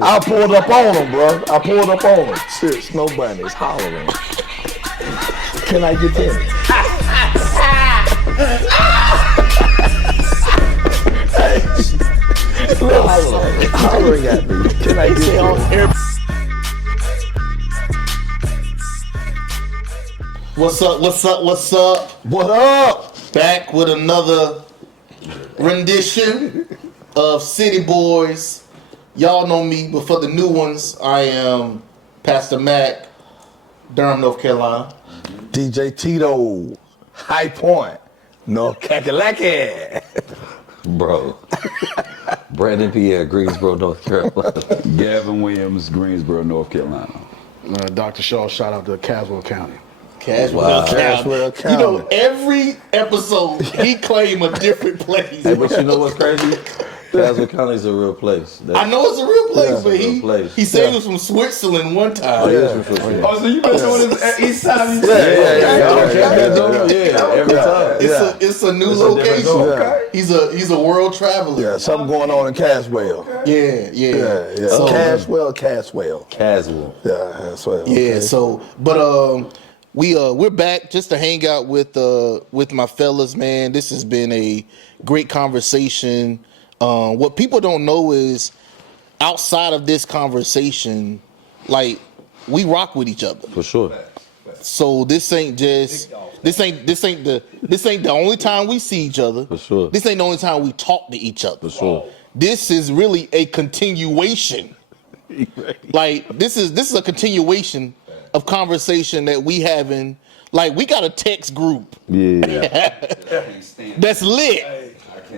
I pulled up on him, bro. I pulled up on him. Shit, Snow Bunny's hollering. Can I get in? Hey, hollering at me. Can I get in? What's up? What's up? What's up? What up? Back with another rendition of City Boys. Y'all know me, but for the new ones, I am Pastor Mac, Durham, North Carolina. DJ Tito, High Point, North Kakalaki. Bro. Brandon Pierre, Greensboro, North Carolina. Gavin Williams, Greensboro, North Carolina. Dr. Shaw, shout out to Caswell County. Caswell County. You know, every episode he claim a different place. Hey, but you know what's crazy? Caswell County is a real place. I know it's a real place, but he said he was from Switzerland one time. Oh, yeah. Oh, so you been doing this east side? Every time. It's a new location. Okay. He's a world traveler. Yeah, something going on in Caswell. Yeah. So, Caswell. Casual. Yeah, Caswell. Yeah. So, but we're back just to hang out with my fellas, man. This has been a great conversation. What people don't know is outside of this conversation, like we rock with each other. For sure. So this ain't the only time we see each other. For sure. This ain't the only time we talk to each other. For sure. This is really a continuation. Like this is a continuation of conversation that we having. Like we got a text group. Yeah. That's lit.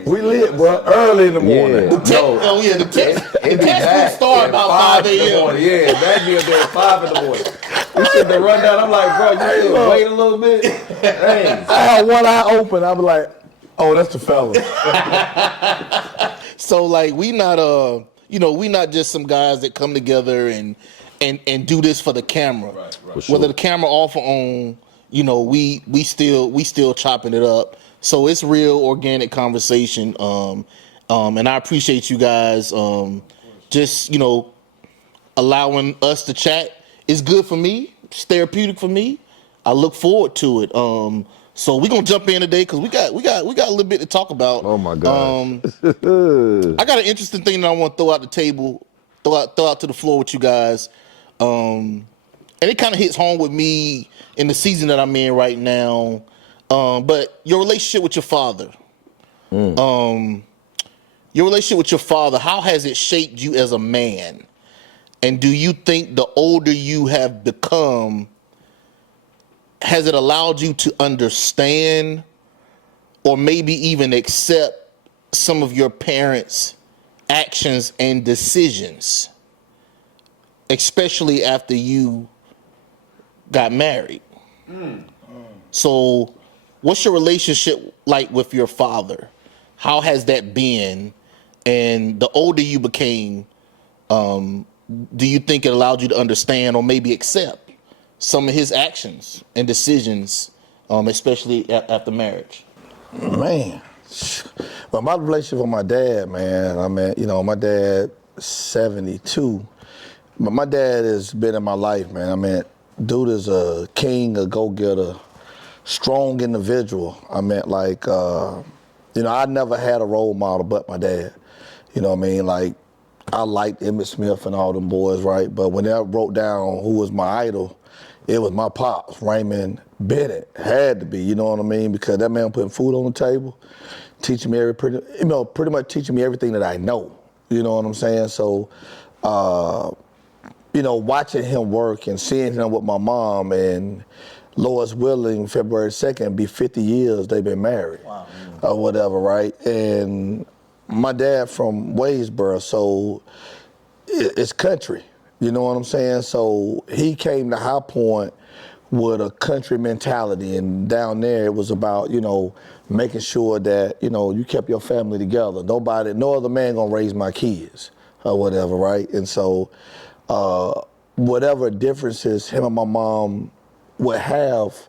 We lit, bro, early in the morning. Yeah. The text group start about 5 a.m. Yeah, that be up there at 5 in the morning. We sit there run down. I'm like, bro, you still wait a little bit? Dang. I had one eye open. I was like, oh, that's the fella. So like we not we not just some guys that come together and do this for the camera. Right. Sure. Whether the camera off or on, we still chopping it up. So it's real organic conversation. And I appreciate you guys just allowing us to chat. It's good for me. It's therapeutic for me. I look forward to it. So we're gonna jump in today because we got a little bit to talk about. Oh my God. I got an interesting thing that I want to throw out the table, throw out to the floor with you guys. And it kind of hits home with me in the season that I'm in right now. But your relationship with your father, how has it shaped you as a man? And do you think the older you have become, has it allowed you to understand or maybe even accept some of your parents' actions and decisions, especially after you got married? So what's your relationship like with your father? How has that been? And the older you became, do you think it allowed you to understand or maybe accept some of his actions and decisions, especially after marriage? Man, well, my relationship with my dad, man, my dad 72, but my dad has been in my life, man. Dude is a king, a go-getter, strong individual. I never had a role model but my dad. Like, I liked Emmett Smith and all them boys, right? But when I wrote down who was my idol, it was my pops, Raymond Bennett. Had to be, you know what I mean? Because that man putting food on the table, teaching me pretty much teaching me everything that I know. You know what I'm saying? So, watching him work and seeing him with my mom and Lois willing, February 2nd, be 50 years they've been married. Wow. Or whatever, right? And my dad from Waysboro, so it's country. You know what I'm saying? So he came to High Point with a country mentality, and down there it was about, making sure that, you kept your family together. No other man gonna raise my kids or whatever, right? And so whatever differences him and my mom would have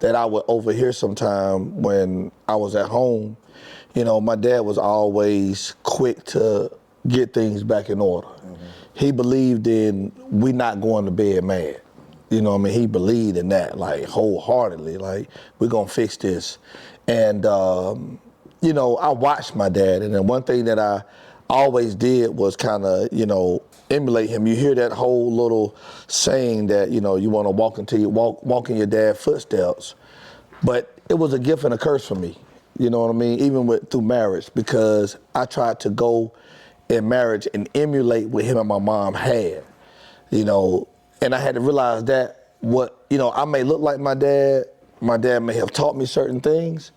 that I would overhear sometime when I was at home, my dad was always quick to get things back in order. Mm-hmm. he believed in we not going to bed mad. You know what I mean? He believed in that, like, wholeheartedly, like, we're gonna fix this. And, you know, I watched my dad, and then one thing that I always did was kind of, you know, emulate him. You hear that whole little saying that, you know, you wanna walk in your dad's footsteps. But it was a gift and a curse for me, you know what I mean? Even through marriage, because I tried to go in marriage and emulate what him and my mom had, you know, and I had to realize that I may look like my dad may have taught me certain things,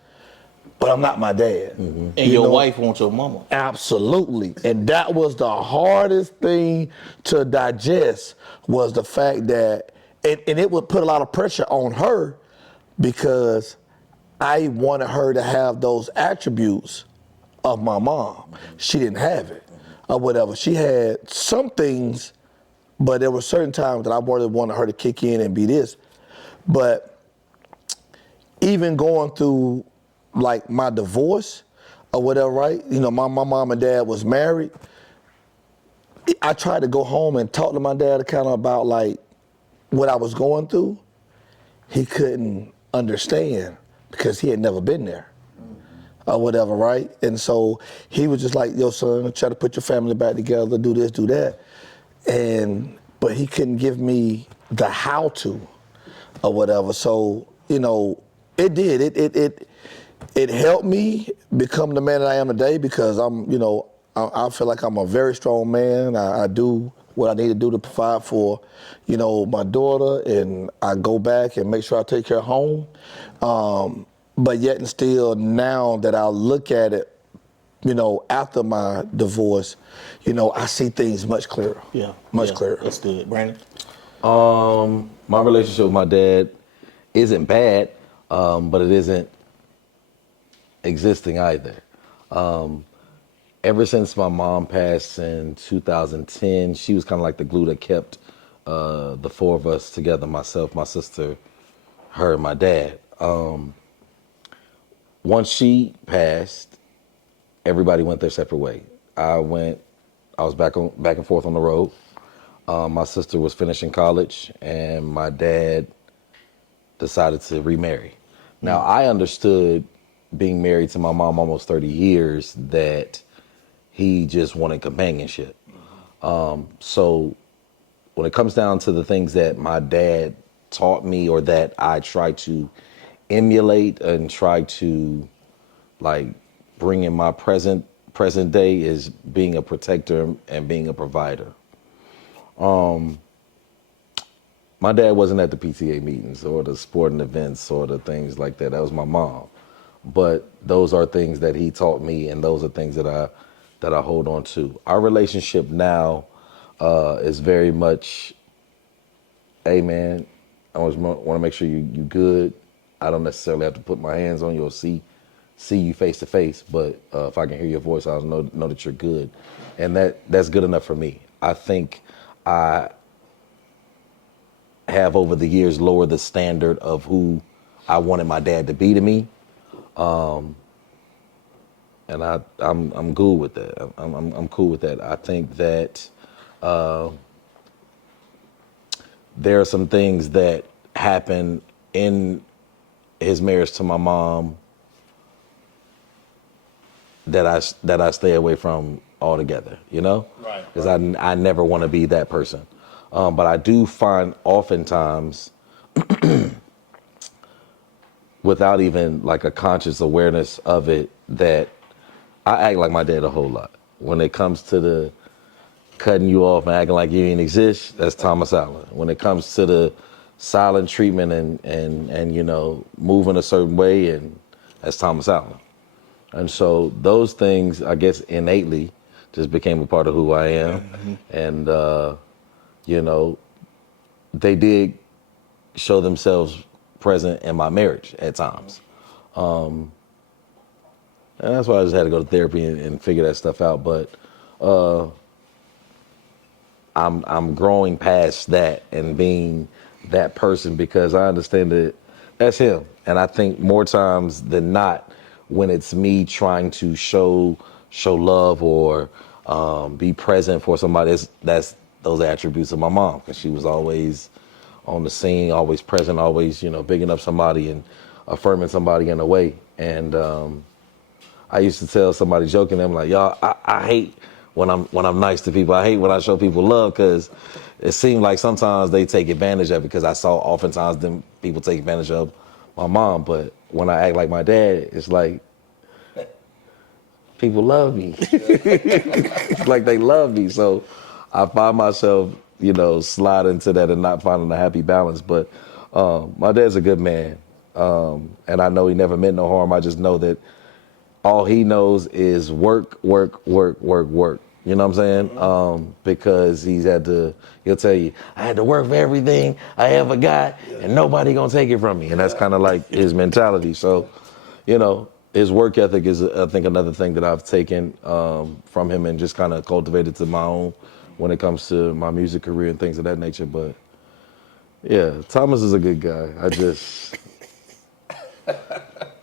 but I'm not my dad. Mm-hmm. And your wife wants your mama. Absolutely. And that was the hardest thing to digest, was the fact that, and it would put a lot of pressure on her, because I wanted her to have those attributes of my mom. She didn't have it, or whatever. She had some things, but there were certain times that I wanted her to kick in and be this. But even going through, like, my divorce or whatever, right? You know, my mom and dad was married. I tried to go home and talk to my dad kind of about, like, what I was going through. He couldn't understand because he had never been there or whatever, right? And so he was just like, yo, son, try to put your family back together, do this, do that. But he couldn't give me the how to or whatever. So, you know, it did. It helped me become the man that I am today, because I feel like I'm a very strong man. I do what I need to do to provide for, you know, my daughter, and I go back and make sure I take care of home. But yet and still, now that I look at it, you know, after my divorce, you know, I see things much clearer. Yeah. Much clearer. That's good. Brandon? My relationship with my dad isn't bad, but it isn't existing either. Ever since my mom passed in 2010, she was kind of like the glue that kept the four of us together, myself, my sister, her, and my dad. Once she passed, everybody went their separate way. I was back and forth on the road. My sister was finishing college, and my dad decided to remarry. Now, I understood, being married to my mom almost 30 years, that he just wanted companionship. So when it comes down to the things that my dad taught me, or that I try to emulate and try to, like, bring in my present day, is being a protector and being a provider. My dad wasn't at the PTA meetings or the sporting events or the things like that. That was my mom. But those are things that he taught me, and those are things that I hold on to. Our relationship now is very much, hey man, I always want to make sure you good. I don't necessarily have to put my hands on you or see you face to face, but if I can hear your voice, I'll know that you're good, and that's good enough for me. I think I have, over the years, lowered the standard of who I wanted my dad to be to me, and I'm cool with that. I'm cool with that. I think that there are some things that happen in his marriage to my mom that I stay away from altogether, you know? Right. Because I never want to be that person. But I do find oftentimes, without even like a conscious awareness of it, that I act like my dad a whole lot. When it comes to the cutting you off and acting like you didn't exist, that's Thomas Allen. When it comes to the silent treatment and you know, moving a certain way, and that's Thomas Allen. And so those things, I guess, innately just became a part of who I am. Mm-hmm. And, you know, they did show themselves present in my marriage at times. And that's why I just had to go to therapy and figure that stuff out. But I'm growing past that and being that person, because I understand that that's him. And I think more times than not, when it's me trying to show love or be present for somebody, that's those attributes of my mom, because she was always on the scene, always present, always, bigging up somebody and affirming somebody in a way. And I used to tell somebody joking, I'm like, y'all, I hate when I'm nice to people. I hate when I show people love, because it seemed like sometimes they take advantage of it, because I saw oftentimes them people take advantage of my mom. But when I act like my dad, it's like people love me. It's like they love me. So I find myself, slide into that and not finding a happy balance. But my dad's a good man. And I know he never meant no harm. I just know that all he knows is work, work, work, work, work. You know what I'm saying? Because he'll tell you, I had to work for everything I ever got, and nobody gonna take it from me. And that's kind of like his mentality. So, his work ethic is, I think, another thing that I've taken from him and just kind of cultivated to my own when it comes to my music career and things of that nature. But yeah, Thomas is a good guy.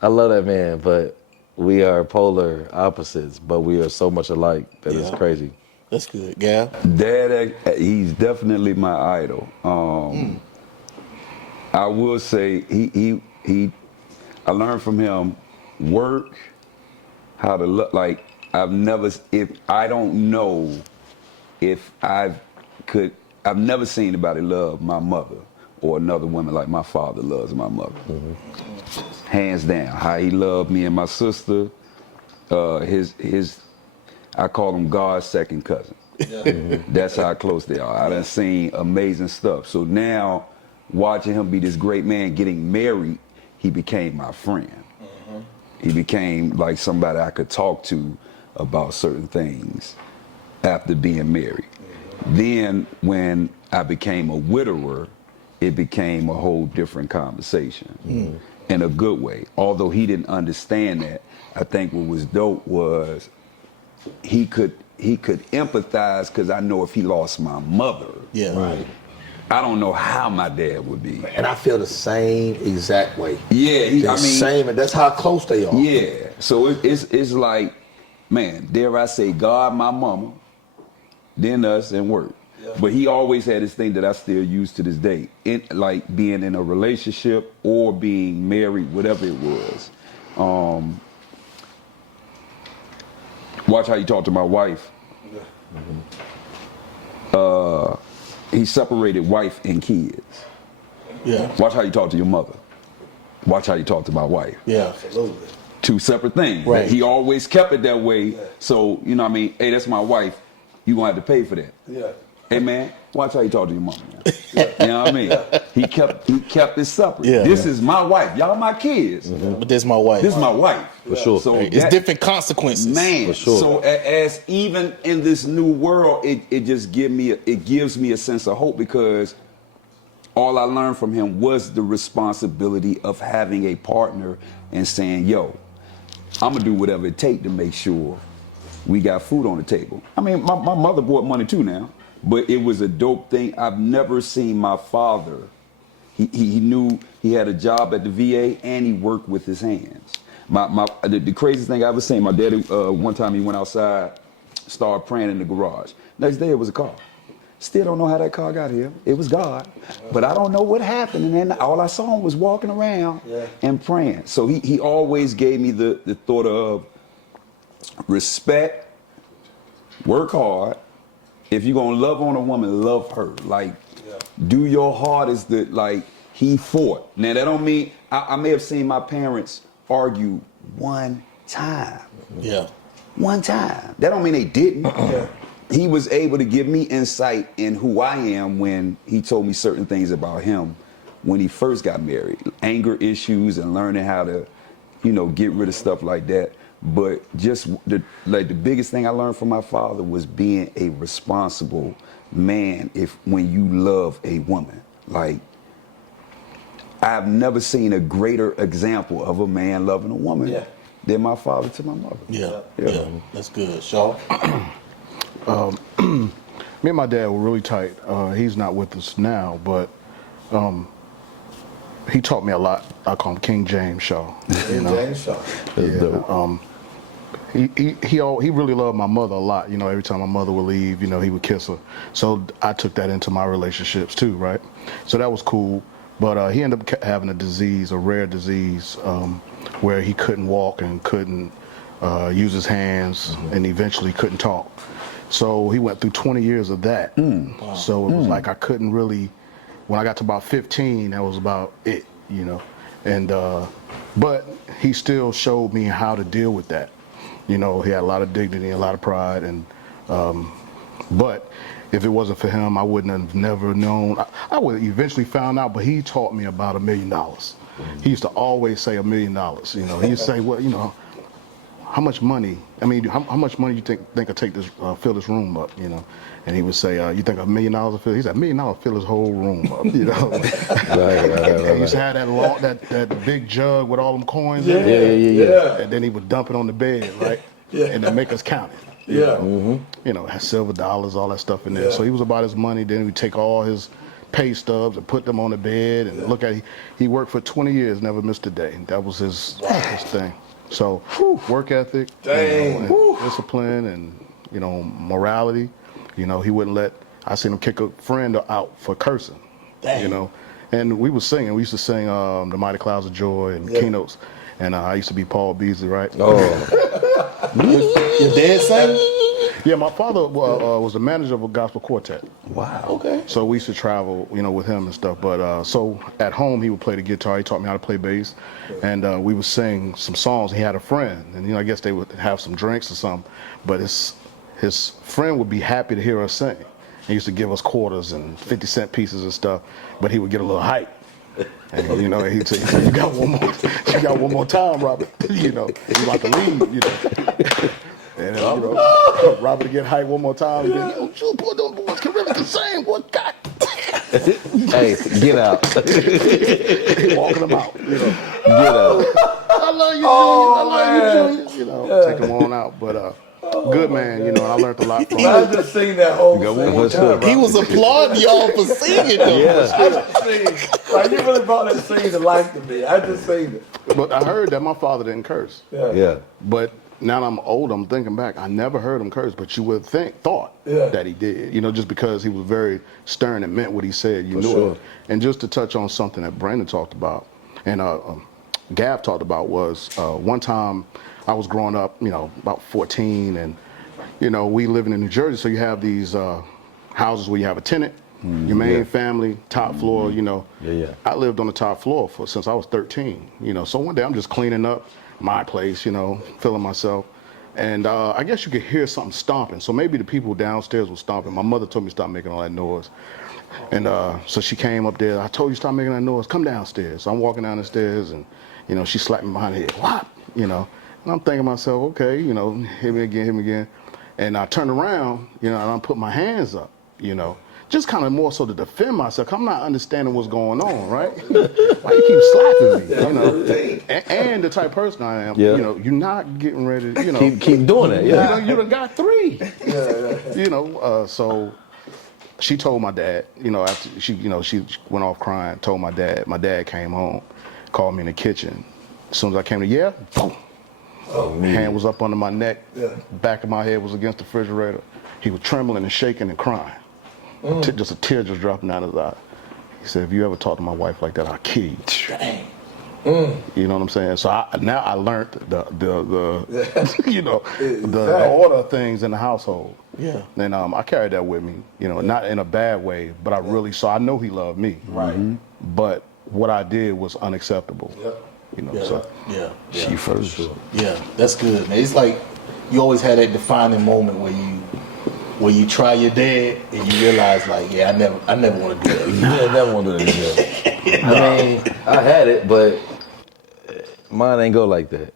I love that man, but we are polar opposites, but we are so much alike that it's crazy. That's good. Gav? Dad, he's definitely my idol. I will say I learned from him work, how to look. Like I've never seen anybody love my mother or another woman like my father loves my mother. Hands down, how he loved me and my sister. I call him God's second cousin. That's how close they are. I done seen amazing stuff. So now, watching him be this great man, getting married, he became my friend. He became like somebody I could talk to about certain things after being married. Then when I became a widower, it became a whole different conversation in a good way. Although he didn't understand that, I think what was dope was he could empathize, because I know if he lost my mother, Right. I don't know how my dad would be. And I feel the same exact way. Yeah, Same, and that's how close they are. Yeah, so it's like, man, dare I say, God, my mama, then us, and work. Yeah. But he always had this thing that I still use to this day, like being in a relationship or being married, whatever it was. Watch how you talk to my wife. He separated wife and kids. Yeah. Watch how you talk to your mother. Watch how you talk to my wife. Yeah. Absolutely. Two separate things. Right. He always kept it that way. Yeah. So, hey, that's my wife. You gonna have to pay for that. Yeah. Hey man, watch how you talk to your mom. You know what I mean? He kept it separate. Yeah. This is my wife. Y'all my kids. But this is my wife. This is my wife. For sure. So it's different consequences. Man, for sure. So as even in this new world, it just gives me a sense of hope, because all I learned from him was the responsibility of having a partner and saying, yo, I'm gonna do whatever it takes to make sure we got food on the table. I mean, my mother brought money too now, but it was a dope thing. I've never seen my father. He knew he had a job at the VA and he worked with his hands. The craziest thing I ever seen, my daddy, one time he went outside, started praying in the garage. Next day it was a car. Still don't know how that car got here. It was God. But I don't know what happened. And then all I saw him was walking around and praying. So he always gave me the thought of respect, work hard. If you're going to love on a woman, love her. Like, do your hardest. He fought. Now, that don't mean, I may have seen my parents argue one time. Yeah. One time. That don't mean they didn't. He was able to give me insight in who I am when he told me certain things about him when he first got married. Anger issues and learning how to, get rid of stuff like that. But just the biggest thing I learned from my father was being a responsible man when you love a woman. Like, I've never seen a greater example of a man loving a woman than my father to my mother. Yeah. That's good. Shaw? Me and my dad were really tight. He's not with us now, but he taught me a lot. I call him King James Shaw. James Shaw. Yeah. He really loved my mother a lot. Every time my mother would leave, he would kiss her. So I took that into my relationships too, right? So that was cool. But he ended up having a rare disease, where he couldn't walk and couldn't use his hands, and eventually couldn't talk. So he went through 20 years of that. Wow. So it was like I couldn't really. When I got to about 15, that was about it, And but he still showed me how to deal with that. He had a lot of dignity and a lot of pride, and but if it wasn't for him, I wouldn't have never known. I would have eventually found out, but he taught me about $1 million. He used to always say $1 million. He'd say, well, how much money? I mean, how much money you think I take this fill this room up? And he would say, you think $1 million will fill? He said, $1 million will fill his whole room up. Right. He used to have that big jug with all them coins in it. Yeah. And then he would dump it on the bed, right? Yeah. And then make us count it. Yeah. It had silver dollars, all that stuff in there. Yeah. So he was about his money. Then he would take all his pay stubs and put them on the bed and look at it. He worked for 20 years, never missed a day. That was his thing. So work ethic, and discipline, and morality. He wouldn't let. I seen him kick a friend out for cursing. Dang. And we was singing. We used to sing the Mighty Clouds of Joy and keynotes. And I used to be Paul Beasley, right? Oh. Your dad sang? Yeah, my father was the manager of a gospel quartet. Wow. Okay. So we used to travel, with him and stuff. But so at home, he would play the guitar. He taught me how to play bass. And we would sing some songs. He had a friend. And, I guess they would have some drinks or something. But his friend would be happy to hear us sing. He used to give us quarters and 50-cent pieces and stuff. But he would get a little hype. And he'd say, you got one more time, Robert. He's about to leave, And Robert would get hyped one more time and then, boy, those boys can really sing, boy, God. Hey, get out. Walking them out, Get out. I love you, Junior. I love you, Junior. Take them on out, but good man, and I learned a lot from him. I just sing that whole one more time. He was applauding y'all for singing though. Yeah. I just sing. Like, you really brought that singing to life to me. I just sing it. But I heard that my father didn't curse. Yeah. But now that I'm old, I'm thinking back. I never heard him curse, but you would thought that he did. Just because he was very stern and meant what he said. You knew it. And just to touch on something that Brandon talked about, and Gav talked about was one time I was growing up, about 14, and we living in New Jersey, so you have these houses where you have a tenant, your main family, top floor. I lived on the top floor since I was 13. So one day I'm just cleaning up my place, feeling myself. And I guess you could hear something stomping. So maybe the people downstairs were stomping. My mother told me to stop making all that noise. And so she came up there. I told you stop making that noise. Come downstairs. So I'm walking down the stairs and, she slapped me behind the head. What? And I'm thinking to myself, okay, hit me again. And I turned around, and I put my hands up, just kind of more so to defend myself. I'm not understanding what's going on, right? Why you keep slapping me, And the type of person I am, you're not getting ready, Keep doing it, yeah. You done got 3. So she told my dad, after she went off crying, told my dad. My dad came home, called me in the kitchen. As soon as I came to, boom. Hand was up under my neck, back of my head was against the refrigerator. He was trembling and shaking and crying. Just a tear just dropping out of his eye. He said, if you ever talk to my wife like that, I'll kill you. Dang. You know what I'm saying? So now I learned the order of things in the household. Yeah. And I carried that with me, not in a bad way, but I know he loved me. Right. But what I did was unacceptable. She first. Yeah, that's good, man. It's like you always had that defining moment where you try your dad and you realize, like, I never want to do that. Yeah, never want to do that again. I mean, I had it, but mine ain't go like that.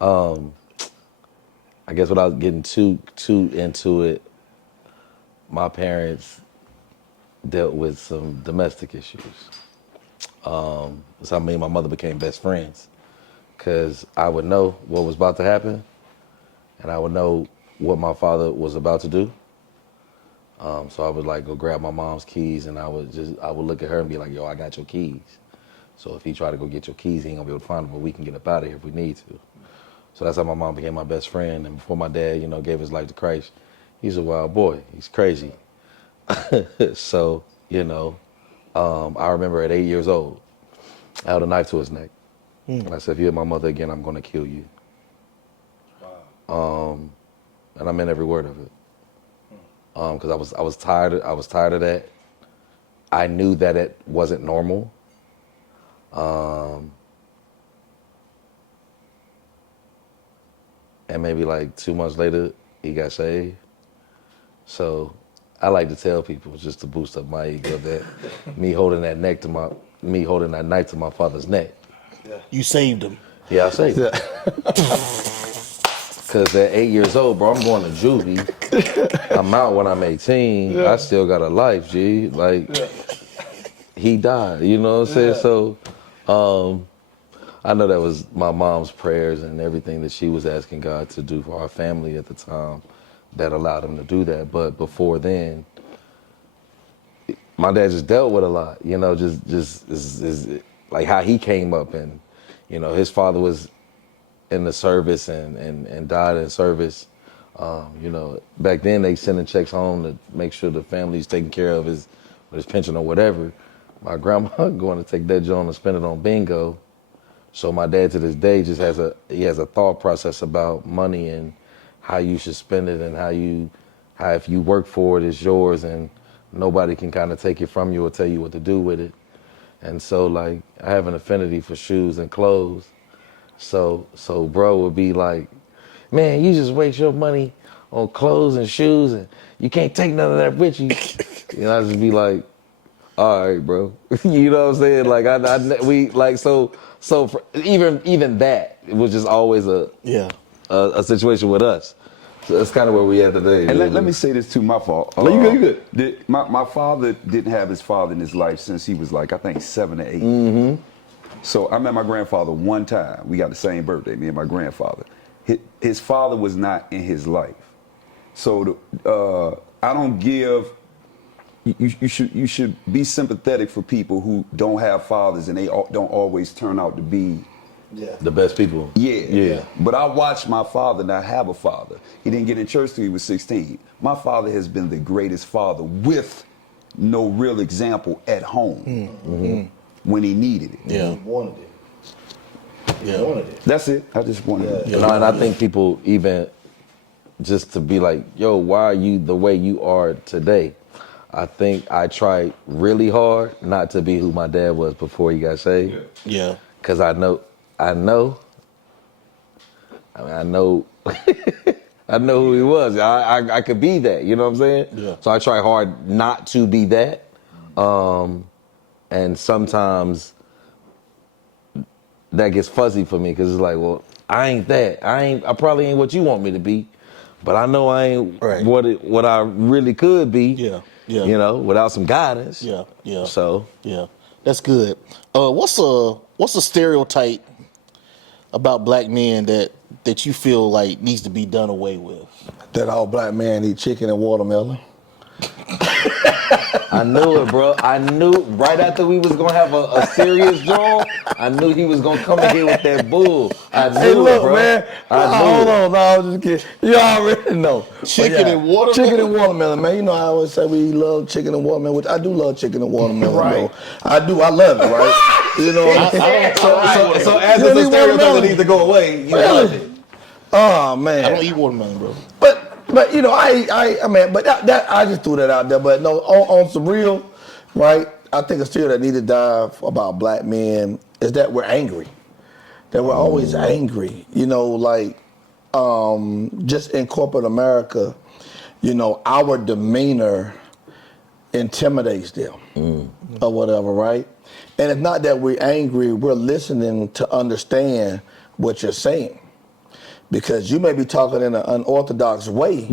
I guess without getting too into it, my parents dealt with some domestic issues. So I mean, my mother became best friends because I would know what was about to happen, and I would know what my father was about to do. So I would go grab my mom's keys, and I would look at her and be like, yo, I got your keys. So if he tried to go get your keys, he ain't gonna be able to find them, but we can get up out of here if we need to. So that's how my mom became my best friend. And before my dad, you know, gave his life to Christ, he's a wild boy. He's crazy. So, you know, I remember at 8 years old, I held a knife to his neck. And I said, if you hit my mother again, I'm going to kill you. And I meant every word of it. Because I was tired of that. I knew that it wasn't normal. And maybe like 2 months later, he got saved. So I like to tell people, just to boost up my ego, that me holding that knife to my father's neck. You saved him. Yeah, I saved him. Because at 8 years old, bro, I'm going to juvie. I'm out when I'm 18. Yeah. I still got a life, G. Like, he died, you know what I'm saying? So, I know that was my mom's prayers and everything that she was asking God to do for our family at the time that allowed him to do that. But before then, my dad just dealt with a lot, you know, just is like how he came up, and, you know, his father was in the service and died in service. You know, back then they sending checks home to make sure the family's taken care of his pension or whatever. My grandma going to take that joint and spend it on bingo. So my dad to this day just has a thought process about money and how you should spend it, and how if you work for it, it's yours and nobody can kind of take it from you or tell you what to do with it. And so, like, I have an affinity for shoes and clothes. So bro would be like, man, you just waste your money on clothes and shoes and you can't take none of that with you. And I just be like, all right, bro. You know what I'm saying? Like, so for even that, it was just always a situation with us. So that's kind of where we at today. And let me say this too, my fault. You good. My father didn't have his father in his life since he was like, I think 7 or 8. Mm-hmm. So I met my grandfather one time. We got the same birthday, me and my grandfather. His father was not in his life. So I don't give, you should be sympathetic for people who don't have fathers and they don't always turn out to be the best people. Yeah. But I watched my father not have a father. He didn't get in church till he was 16. My father has been the greatest father with no real example at home. Mm-hmm. When he needed it. Yeah. He wanted it. Yeah. Wanted it. That's it. I just wanted it. You know, and I think people even just to be like, yo, why are you the way you are today? I think I tried really hard not to be who my dad was before he got saved. Yeah. Because I know I know who he was. I could be that, you know what I'm saying? Yeah. So I try hard not to be that. And sometimes that gets fuzzy for me because it's like, well, I ain't that. I probably ain't what you want me to be, but I know I ain't what I really could be. Yeah. You know, without some guidance. Yeah. So that's good. What's a stereotype about black men that you feel like needs to be done away with? That all black man eat chicken and watermelon. I knew it, bro. I knew right after we was gonna have a serious draw, I knew he was gonna come in here with that bull. I knew it, bro. Man. Hold on, no, I was just kidding. You already know. Chicken and watermelon? Chicken and watermelon, man. You know, I always say we love chicken and watermelon, which I do love chicken and watermelon, right. though. I do. I love it, right? You know what I'm saying? So as the stereotype that needs to go away, you love it. Oh, man. I don't eat watermelon, bro. But you know, I mean, but that I just threw that out there. But no, on some real, right? I think a stereotype that need to die about black men is that we're angry, that we're always angry. You know, like just in corporate America, you know, our demeanor intimidates them or whatever, right? And it's not that we're angry; we're listening to understand what you're saying. Because you may be talking in an unorthodox way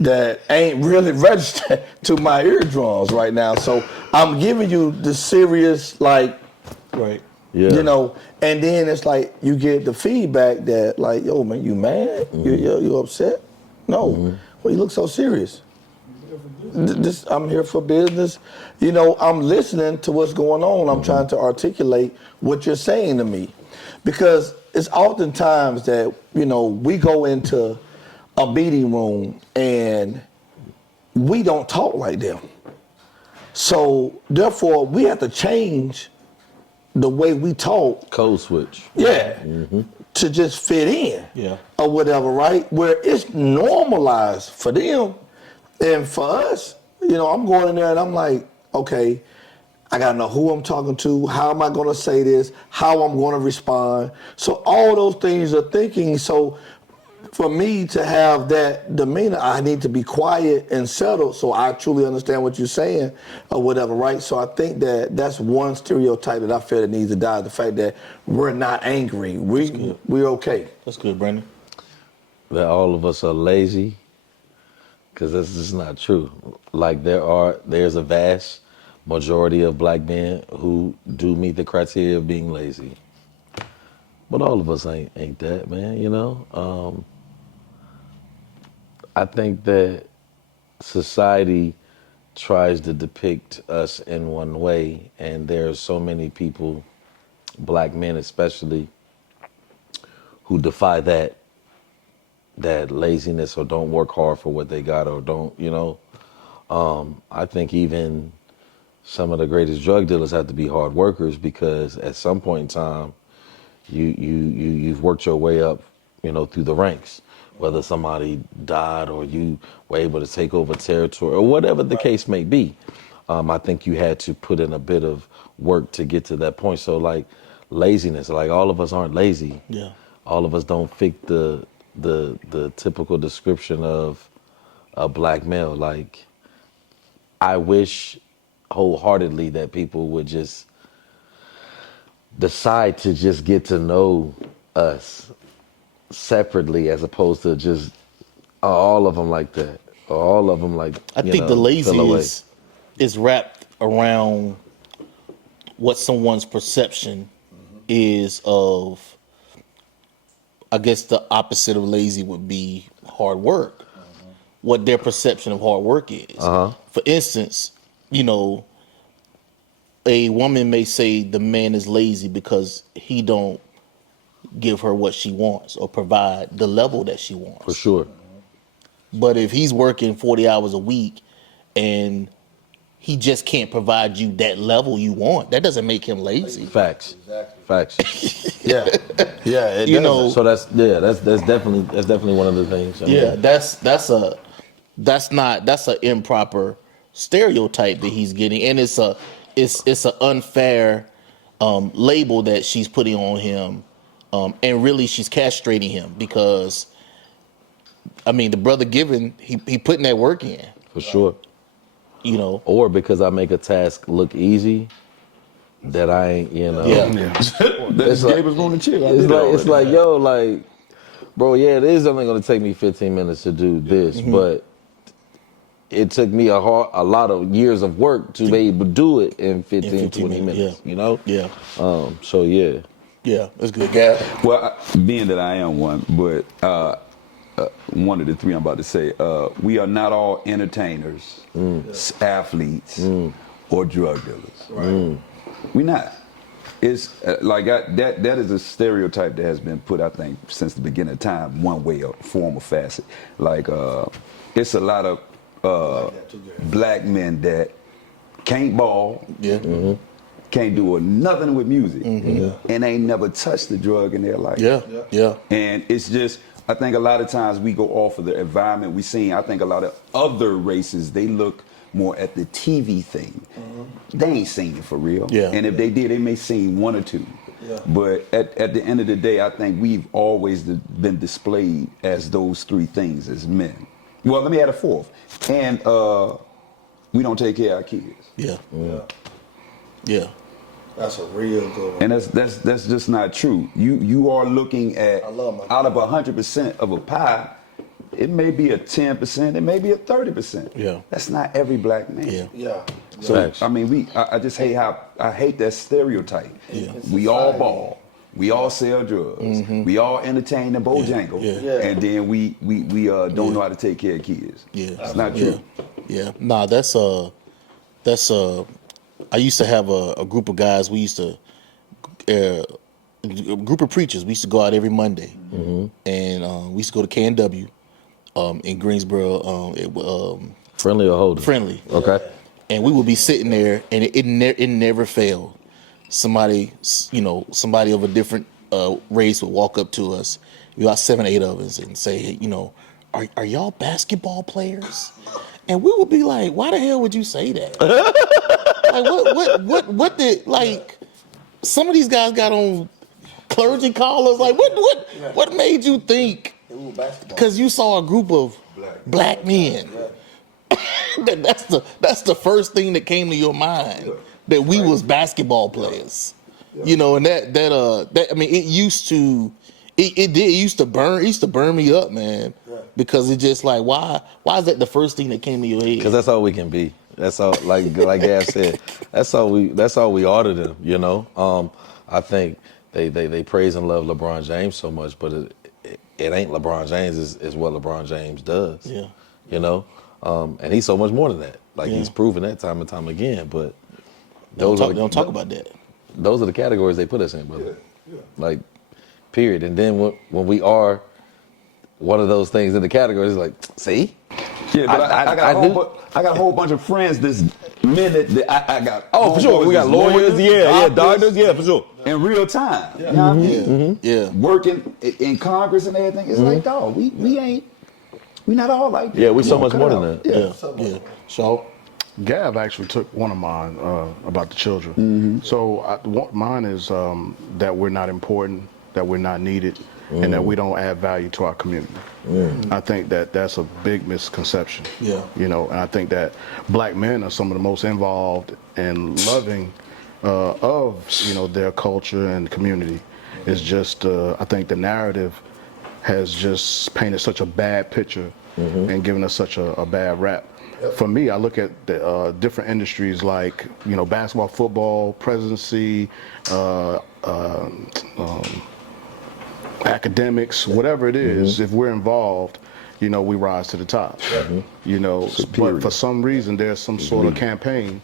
that ain't really registered to my eardrums right now. So I'm giving you the serious, like, you know, and then it's like you get the feedback that, like, yo, man, you mad? You upset? No. Well, you look so serious. I'm here for business. You know, I'm listening to what's going on. I'm trying to articulate what you're saying to me. Because it's oftentimes that, we go into a meeting room and we don't talk like them. So therefore, we have to change the way we talk. Code switch. Yeah. To just fit in. Yeah. Or whatever, right? Where it's normalized for them. And for us, I'm going in there and I'm like, okay, I gotta know who I'm talking to, how am I gonna say this, how I'm gonna respond. So all those things are thinking. So for me to have that demeanor, I need to be quiet and settled so I truly understand what you're saying or whatever, right? So I think that that's one stereotype that I feel that needs to die, the fact that we're not angry. We're okay. That's good, Brandon. That all of us are lazy, because that's just not true. Like there's a vast majority of black men who do meet the criteria of being lazy. But all of us ain't that, man, I think that society tries to depict us in one way, and there are so many people, black men especially, who defy that laziness or don't work hard for what they got or don't, I think even some of the greatest drug dealers have to be hard workers, because at some point in time, you've worked your way up, through the ranks. Whether somebody died or you were able to take over territory or whatever the case may be, I think you had to put in a bit of work to get to that point. So like laziness, like all of us aren't lazy. Yeah. All of us don't fit the typical description of a black male. Like, I wish wholeheartedly that people would just decide to just get to know us separately, as opposed to just all of them like that, or all of them like. I think the fell lazy away. is wrapped around what someone's perception is of. I guess the opposite of lazy would be hard work. What their perception of hard work is. For instance, a woman may say the man is lazy because he don't give her what she wants or provide the level that she wants. For sure. But if he's working 40 hours a week and he just can't provide you that level you want, that doesn't make him lazy. Facts. Facts. Yeah. Yeah. It You doesn't. know, So that's definitely one of the things. yeah, that's an improper stereotype that he's getting, and it's an unfair label that she's putting on him, and really she's castrating him, because I mean the brother Gavin, he putting that work in. For sure. Or because I make a task look easy, that I ain't, Yeah. That's Gabriel's going to chill. It's like, yo, like, bro, yeah, it is only going to take me 15 minutes to do this, but it took me a lot of years of work to be able to do it in 15 20 minutes, Yeah. So, yeah. Yeah, that's good, Gavin. Well, being that I am one, but one of the three I'm about to say, we are not all entertainers, athletes, or drug dealers. Right. We're not. It's that is a stereotype that has been put, I think, since the beginning of time, one way or form or facet. Like, it's a lot of black men that can't ball, can't do nothing with music, and ain't never touched a drug in their life. Yeah. And it's just, I think a lot of times we go off of the environment we seen. I think a lot of other races, they look more at the TV thing. They ain't seen it for real. Yeah. And if they did, they may seen one or two. Yeah. But at the end of the day, I think we've always been displayed as those three things as men. Well, let me add a fourth. And we don't take care of our kids. Yeah. That's a real good one. And that's just not true. You are looking at, out of 100% of a pie, it may be a 10%, it may be a 30%. Yeah. That's not every black man. Yeah. So Facts. I mean, I just hate I hate that stereotype. Yeah. We all ball, we all sell drugs, we all entertain the Bojangle, and then we don't know how to take care of kids. Yeah. It's not true. Yeah. Nah, that's I used to have a group of guys. We used to a group of preachers. We used to go out every Monday, and we used to go to KNW in Greensboro. Friendly or holding? Friendly. Okay. And we would be sitting there, and it never failed. Somebody of a different race would walk up to us, about 7, 8 of us, and say, hey, are y'all basketball players? And we would be like, why the hell would you say that? Like, what did, like, some of these guys got on clergy collars. Like, what made you think? Because you saw a group of black men. That's the first thing that came to your mind, that we was basketball players. And that I mean, it used to burn me up, man. Because it's just like, why is that the first thing that came to your head? Because that's all we can be. That's all, like Gav said, that's all we ought to do, I think they praise and love LeBron James so much, but it ain't LeBron James, is what LeBron James does. Yeah. And he's so much more than that. Like, he's proven that time and time again, but They don't talk about that. Those are the categories they put us in, brother. Like, period. And then when we are one of those things in the categories, like, see? Yeah, but I got a whole bunch of friends this minute that I got. Oh, for sure. We got lawyers, doctors, for sure. In real time. You know what I mean? Yeah. Working in Congress and everything. It's like, dog, we not all like that. Yeah, we so much more than that. Yeah. So Gav actually took one of mine about the children. So mine is that we're not important, that we're not needed, and that we don't add value to our community. I think that's a big misconception. Yeah. And I think that black men are some of the most involved and loving of their culture and community. It's just I think the narrative has just painted such a bad picture and given us such a bad rap. For me, I look at the different industries like basketball, football, presidency, academics, whatever it is. If we're involved, we rise to the top. But for some reason, there's some sort of campaign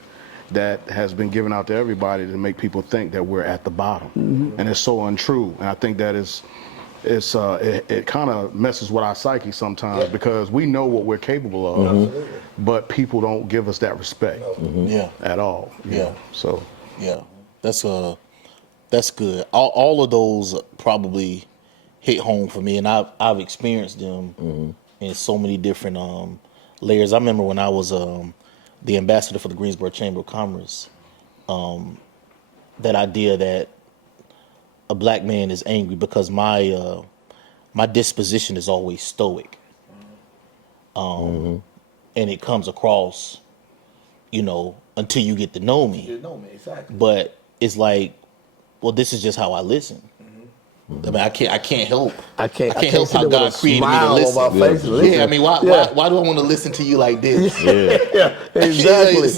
that has been given out to everybody to make people think that we're at the bottom, and it's so untrue. And I think that it kind of messes with our psyche sometimes because we know what we're capable of, but people don't give us that respect at all. So that's good. All of those probably hit home for me, and I've experienced them in so many different layers. I remember when I was the ambassador for the Greensboro Chamber of Commerce, that idea that a black man is angry because my disposition is always stoic, and it comes across, until you get to know me. You know me, exactly. But it's like, well, this is just how I listen. I mean, I can't help. I can't help see how that God with a created me to smile listen. on my face to listen. Yeah, I mean, why do I want to listen to you like this? Yeah, exactly.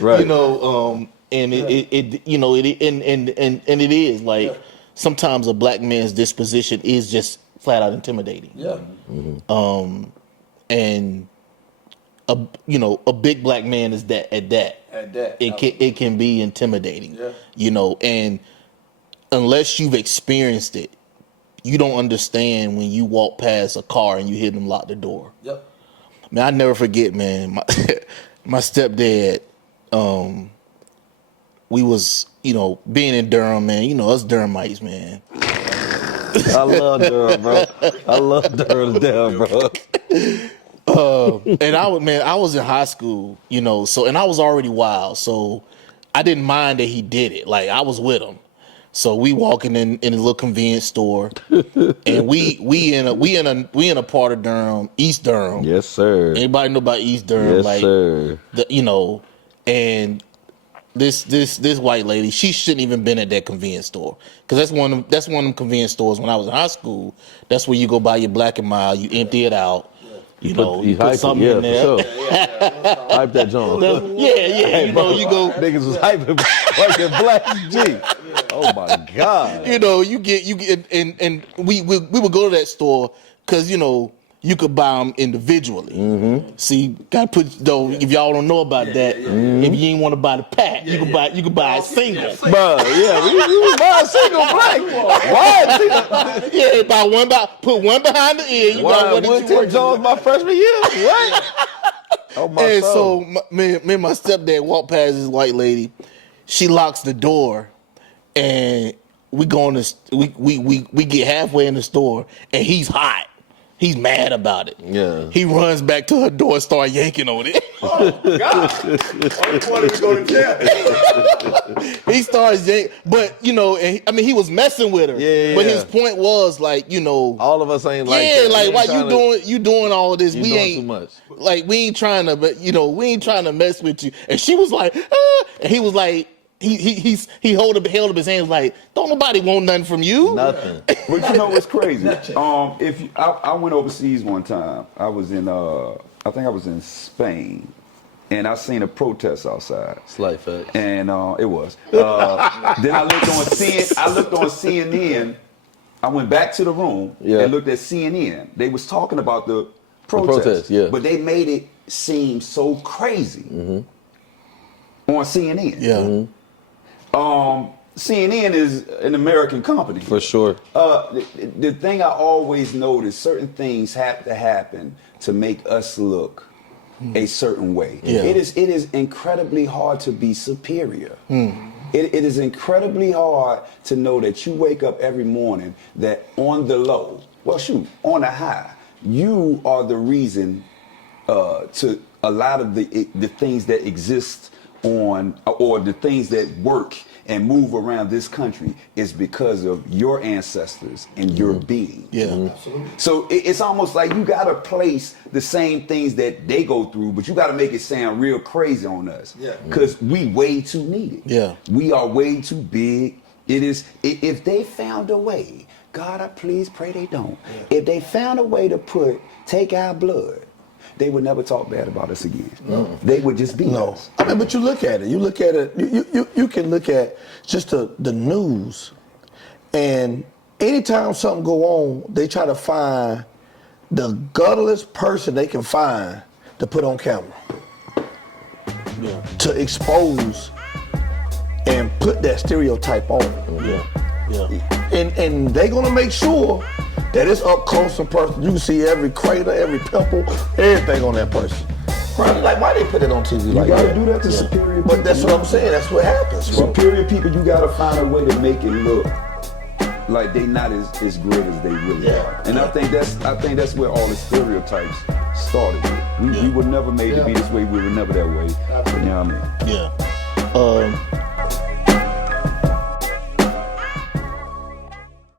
Right. And it is like sometimes a black man's disposition is just flat out intimidating. Yeah. And a big black man is that at that. It can be intimidating. Yeah. And unless you've experienced it, you don't understand when you walk past a car and you hear them lock the door. Yep. Man, I never forget, man. My stepdad, we was, being in Durham, man. Us Durhamites, man. I love Durham, bro. I love Durham to death, bro. And I was in high school, so, and I was already wild, so I didn't mind that he did it. Like, I was with him. So we walking in a little convenience store, and we in a part of Durham, East Durham. Yes, sir. Anybody know about East Durham? Yes, sir. And this white lady, she shouldn't even been at that convenience store, because that's one of them convenience stores when I was in high school. That's where you go buy your Black and Mild, you empty it out. You put something in there. For sure. Hype that joint. Yeah. You go. Niggas was hyping fucking Black G. Oh my God. You get and we would go to that store because you could buy them individually. See, gotta put though. If y'all don't know about that, if you ain't want to buy the pack, you can buy a single. Bro, yeah, we buy a single blank. Why? Yeah, put one behind the ear. You got one that you working Jones my freshman year. What? Oh my And soul. so me and my stepdad walk past this white lady. She locks the door, and we go in the we get halfway in the store, and he's hot. He's mad about it. Yeah. He runs back to her door and start yanking on it. Oh, God. Why did we go to jail? He starts yanking, but and he was messing with her. Yeah. But his point was like, all of us ain't like yeah, that. like why you doing all of this? You We doing ain't too much. like we ain't trying to, but we ain't trying to mess with you. And she was like, ah, and he was like. He held up his hands like, don't nobody want nothing from you. Nothing. But you know what's crazy? I went overseas one time. I was in I think I was in Spain, and I seen a protest outside. Slight facts. And it was. Then I looked on CNN. I went back to the room and looked at CNN. They was talking about the protest, but they made it seem so crazy on CNN. Yeah. CNN is an American company. For sure. The thing I always notice, certain things have to happen to make us look a certain way. Yeah. It is incredibly hard to be superior. It is incredibly hard to know that you wake up every morning that on the low, on the high, you are the reason to a lot of the things that exist or the things that work and move around this country is because of your ancestors and your being. Yeah, absolutely. So it's almost like you gotta place the same things that they go through, but you gotta make it sound real crazy on us. Yeah. Because we way too needed. Yeah. We are way too big. If they found a way, God, I please pray they don't. Yeah. If they found a way to take our blood, they would never talk bad about us again. No. They would just be us. I mean, but you look at it. You can look at just the news, and anytime something go on, they try to find the gutless person they can find to put on camera, to expose and put that stereotype on. And they gonna make sure that it's up close and personal. You can see every crater, every pimple, everything on that person. Right? Like, why they put it on TV like that? You gotta do that to superior people. But that's what I'm saying. That's what happens, bro. Superior people, you gotta find a way to make it look like they not as great as they really are. And I think that's where all the stereotypes started with. We were never made to be this way. We were never that way. You know what I mean? Yeah.